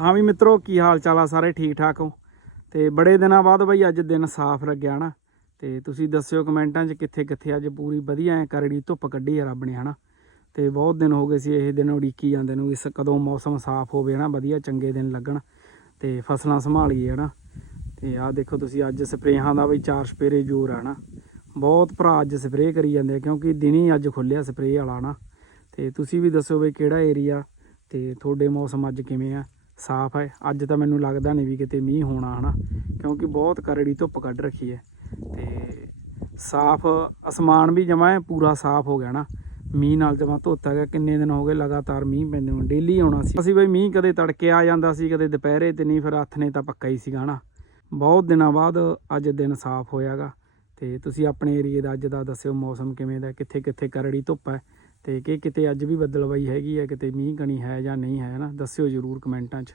ਹਾਂ ਵੀ ਮਿੱਤਰੋ, ਕੀ ਹਾਲ ਚਾਲ ਆ ਸਾਰੇ? ਠੀਕ ਠਾਕ ਹੋ? ਤੇ ਬੜੇ ਦਿਨਾਂ ਬਾਅਦ ਬਈ ਅੱਜ ਦਿਨ ਸਾਫ਼ ਲੱਗਿਆ ਨਾ। ਤੇ ਤੁਸੀਂ ਦੱਸਿਓ ਕਮੈਂਟਾਂ 'ਚ ਕਿੱਥੇ ਕਿੱਥੇ ਅੱਜ ਪੂਰੀ ਵਧੀਆ ਐ ਕਰੜੀ ਧੁੱਪ ਕੱਢੀ ਆ ਰੱਬ ਨੇ, ਹਨਾ? ਤੇ ਬਹੁਤ ਦਿਨ ਹੋ ਗਏ ਸੀ ਇਹ ਦਿਨ ਉਡੀਕੀ ਜਾਂਦੇ ਨੂੰ, ਇਸ ਕਦੋਂ ਮੌਸਮ ਸਾਫ਼ ਹੋਵੇ ਨਾ ਵਧੀਆ ਚੰਗੇ ਦਿਨ ਲੱਗਣ ਤੇ ਫਸਲਾਂ ਸੰਭਾਲੀਏ, ਹਨਾ? ਤੇ ਆਹ ਦੇਖੋ ਤੁਸੀਂ ਅੱਜ ਸਪਰੇਹਾਂ ਦਾ ਬਈ ਚਾਰ ਸਪੇਰੇ ਜ਼ੋਰ ਆ ਨਾ ਬਹੁਤ ਭਰਾ ਅੱਜ ਸਪਰੇਅ ਕਰੀ ਜਾਂਦੇ ਆ, ਕਿਉਂਕਿ ਦਿਨੀ ਅੱਜ ਖੁੱਲਿਆ ਸਪਰੇਅ ਵਾਲਾ ਨਾ ਤੇ ਤੁਸੀਂ ਵੀ ਦੱਸੋ ਬਈ ਕਿਹੜਾ ਏਰੀਆ ਤੇ ਤੁਹਾਡੇ ਮੌਸਮ ਅੱਜ ਕਿਵੇਂ ਆ? ਸਾਫ਼ ਹੈ। ਅੱਜ ਤਾਂ ਮੈਨੂੰ ਲੱਗਦਾ ਨਹੀਂ ਵੀ ਕਿਤੇ ਮੀਂਹ ਹੋਣਾ, ਹਨਾ? ਕਿਉਂਕਿ ਬਹੁਤ ਕਰੜੀ ਧੁੱਪ ਕੱਢ ਰੱਖੀ ਹੈ। ਤੇ ਸਾਫ਼, ਅਸਮਾਨ ਵੀ ਜਮਾ ਪੂਰਾ ਸਾਫ਼ ਹੋ ਗਿਆ ਨਾ। ਮੀਂਹ ਨਾਲ ਜਮਾ ਧੋਤਾ ਗਿਆ। ਕਿੰਨੇ ਦਿਨ ਹੋ ਗਏ ਲਗਾਤਾਰ ਮੀਂਹ ਪੈਂਦੇ ਨੂੰ। ਡੇਲੀ ਆਉਣਾ ਸੀ। ਅਸੀਂ ਬਈ ਮੀਂਹ ਕਦੇ ਤੜਕੇ ਆ ਜਾਂਦਾ ਸੀ, ਕਦੇ ਦੁਪਹਿਰੇ ਤੇ ਨਹੀਂ, ਫਿਰ ਹੱਥ ਨੇ ਤਾਂ ਪੱਕਾ ਹੀ ਸੀਗਾ ਨਾ ਬਹੁਤ ਦਿਨਾਂ ਬਾਅਦ ਅੱਜ ਦਿਨ ਸਾਫ਼ ਹੋਇਆਗਾ। ਤੇ ਤੁਸੀਂ ਆਪਣੇ ਏਰੀਏ ਦਾ ਅੱਜ ਦਾ ਦੱਸਿਓ ਮੌਸਮ ਕਿਵੇਂ ਦਾ ਕਿੱਥੇ ਕਿੱਥੇ ਕਰੜੀ ਧੁੱਪ ਹੈ। ਤੇ ਕਿ ਕਿਤੇ ਅੱਜ ਵੀ ਬੱਦਲਵਾਈ ਹੈਗੀ ਹੈ ਕਿਤੇ ਮੀਂਹ ਕਣੀ ਹੈ ਜਾਂ ਨਹੀਂ ਹੈ ਨਾ ਦੱਸਿਓ ਜਰੂਰ ਕਮੈਂਟਾਂ 'ਚ।